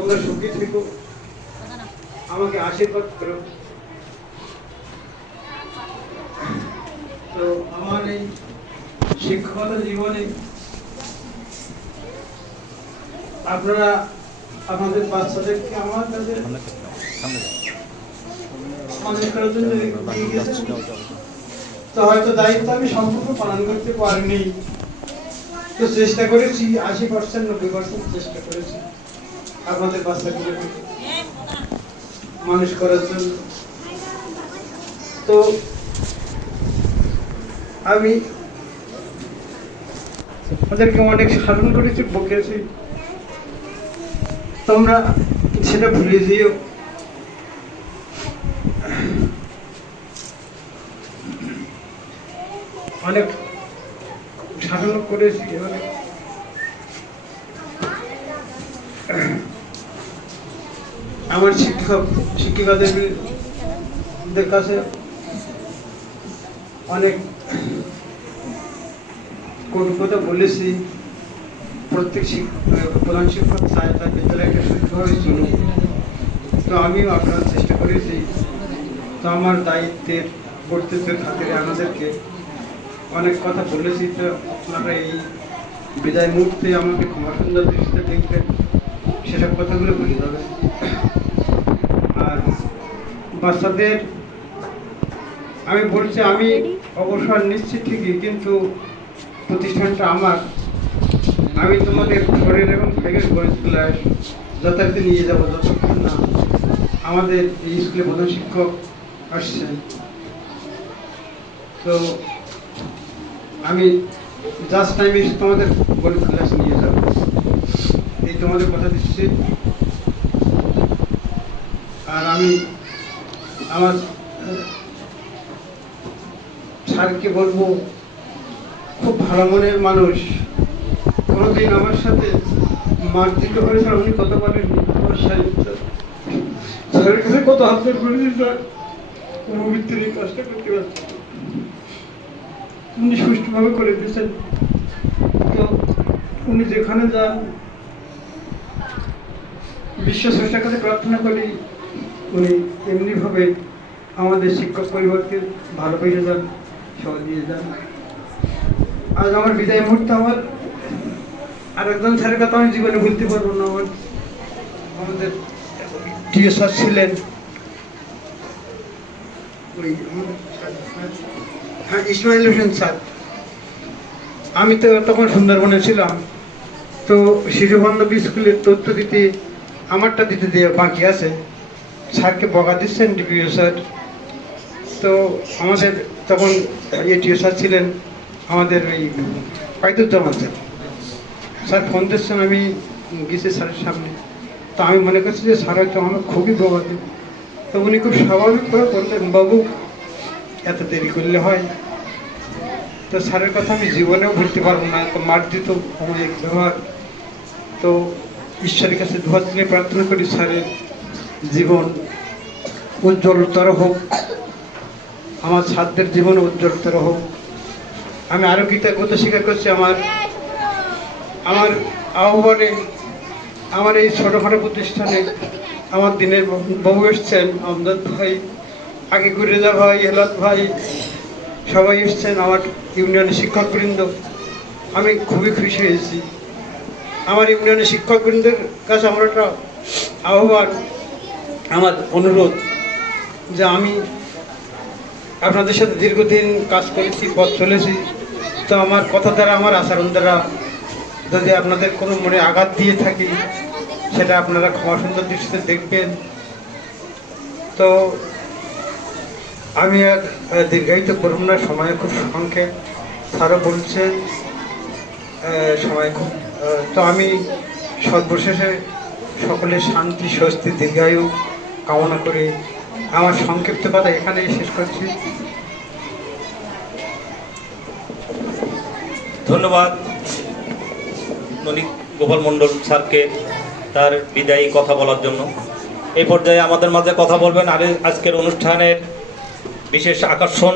তোমরা সুখী থেকো। আমাকে আশীর্বাদ করো। তো আমার এই শিক্ষকতা জীবনে আপনারা আমাদের বাচ্চাদেরকে আমার কাছে আমি সম্পূর্ণ পালন করতে পারিনি। তো চেষ্টা করেছি, আশি পার্সেন্ট নব্বই পার্সেন্ট চেষ্টা করেছি। আপনাদের বাচ্চাগুলোকে মানুষ করার জন্য। তো আমি ওদেরকে অনেক সাধন করেছি, বকেছি। তোমরা সেটা ভুলে যেও। অনেক সাধন করেছি, অনেক। আমার শিক্ষক, শিক্ষিকাদের কাছে অনেক কটু কথা বলেছি। প্রত্যেক প্রধান শিক্ষক চায় তার বিদ্যালয়টা সুন্দরভাবে চলুক তো আমিও আপনার চেষ্টা করেছি। তো আমার দায়িত্বের কর্তৃত্বের খাতিরে আমাদেরকে অনেক কথা বলেছি। তো আপনারা এই বিদায় মুহূর্তে আমাকে ক্ষমা সুন্দর দৃষ্টিতে দেখবেন, সেসব কথাগুলো যাবেন। আর বাচ্চাদের আমি বলছি আমি অবসর নিচ্ছি ঠিকই কিন্তু প্রতিষ্ঠানটা আমার। আমি তোমাদের শরীর এবং ভাগের গণিত ক্লাস যথারীতি নিয়ে যাব যতক্ষণ না আমাদের এই স্কুলে প্রধান শিক্ষক আসছেন। তো আমি জাস্ট টাইমে এসে তোমাদের গণিত ক্লাস নিয়ে যাব। এই তোমাদের কথা দিচ্ছি। আর আমি আমার স্যারকে বলব, খুব ভালো মনের মানুষ। কোনোদিন আমার সাথে মারপিট হয়েছে উনি কত পারেননি আমার স্যারের কাছে কত হাত করেছি স্যার। কোনো ভিত্তির এই কাজটা করতে পারছি উনি সুষ্ঠুভাবে করে দিয়েছেন। তো উনি যেখানে যান, বিশ্ব স্রষ্টার কাছে প্রার্থনা করি উনি এমনিভাবে আমাদের শিক্ষক পরিবারকে ভালো পেয়ে যান সহ দিয়ে যান। আজ আমার বিদায় মুহূর্তে আমার। আর একজন স্যারের কথা আমি জীবনে ভুলতে পারব না আমার। আমাদের টিএ স্যার ছিলেন হ্যাঁ ইসমাইল হোসেন স্যার। আমি তো তখন সুন্দরবনে ছিলাম। তো শিশুবান্ধব স্কুলের তথ্য দিতে, আমারটা দিতে দেওয়া বাকি আছে। স্যারকে বকা দিচ্ছেন ডিপিও স্যার। তো আমাদের তখন এটিও স্যার ছিলেন, আমাদের ওই পাইতুজ্জামান স্যার। স্যার ফোন দিচ্ছেন আমি, গেছি স্যারের সামনে। তো আমি মনে করছি যে স্যার হয়তো আমাকে খুবই বকা দেবে। তো উনি খুব স্বাভাবিক করে বললেন, বাবু, এত দেরি করলে হয়। তো স্যারের কথা আমি জীবনেও ভুলতে পারব না, এত মার দিত অনেক ব্যবহার। তো ঈশ্বরের কাছে ধোয়া তুলে প্রার্থনা করি স্যারের। জীবন উজ্জ্বলতর হোক, আমার ছাত্রদের জীবন উজ্জ্বলতর হোক। আমি আরও কৃতজ্ঞতা স্বীকার করছি আমার আমার আহ্বানে, আমার এই ছোটোখাটো প্রতিষ্ঠানে আমার দিনের বহু এসছেন আমদাদ ভাই, আগে গুরেজা ভাই এলাদ ভাই, সবাই এসছেন আমার ইউনিয়নের শিক্ষকবৃন্দ। আমি খুবই খুশি হয়েছি। আমার ইউনিয়নের শিক্ষকবৃন্দের কাছে আমার একটা আহ্বান আমার অনুরোধ যে আমি আপনাদের সাথে দীর্ঘদিন কাজ করেছি, পথ চলেছি। তো আমার কথা দ্বারা, আমার আচরণ দ্বারা যদি আপনাদের কোনো মনে আঘাত দিয়ে থাকি, সেটা আপনারা ক্ষমা সুন্দর দৃষ্টিতে দেখবেন। তো আমি আর দীর্ঘায়িত করব না, সময় খুব সংক্ষেপ। স্যারও বলছেন সময় খুব তো আমি সর্বশেষে সকলের শান্তি, স্বস্তি, দীর্ঘায়ু কামনা করে আমার সংক্ষিপ্ত কথা এখানেই শেষ করছি। ধন্যবাদ নলিক গোপাল মণ্ডল স্যারকে তার বিদায়ী কথা বলার জন্য। এই পর্যায়ে আমাদের মাঝে কথা বলবেন আরে আজকের অনুষ্ঠানের বিশেষ আকর্ষণ